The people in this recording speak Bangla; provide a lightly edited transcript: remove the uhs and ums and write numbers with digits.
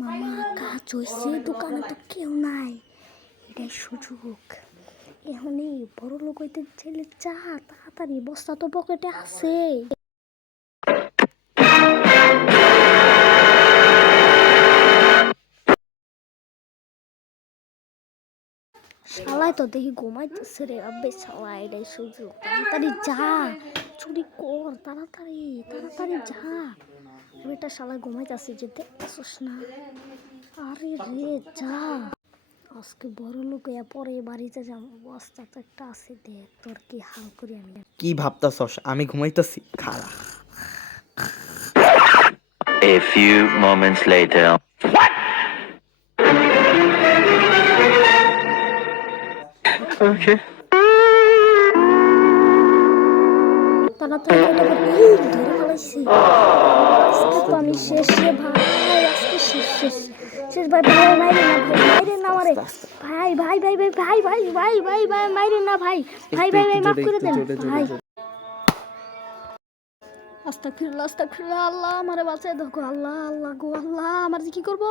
মামা কাজ হয়েছে, দোকানে তো কেউ নাই, এটাই সুযোগ। এখন এই বড় লোক হইতে চাইলে যা তাড়াতাড়ি, বস্তা তো পকেটে আছে। শালাই তো দেখি ঘুমাইতেছে রে, আব্বে শালা এটাই সুযোগ, তাড়াতাড়ি যা, চুরি কর, তাড়াতাড়ি তাড়াতাড়ি যা। বেটা শালা ঘুমাইতেছে যে, দেখতেছস না? আরে রে যা, আজকে বড় লোক পরে বাড়িতে যাবো, বস্তা তো একটা আছে, দেখ তোর কি হাল করি আমি। কি ভাবতাছস আমি ঘুমাইতেছি? খাড়া। A few moments later. Okay. তাড়াতাড়ি এটা ধরে ফেলাইছি, আজকে তো আমি শেষ রে ভাই, আজকে শেষ শেষ শেষ ভাই। ভাই মাইরে না ভাই, মাইরে না আমারে ভাই, ভাই ভাই ভাই ভাই ভাই ভাই ভাই ভাই মাইরে না ভাই, ভাই ভাই ভাই মাফ করে দেন ভাই। আস্তাগফিরুল্লাহ আস্তাগফিরুল্লাহ, আল্লাহ আমারে বাঁচায় দেখো, আল্লাহ আল্লাহ গো আল্লাহ, আমার কি করবো?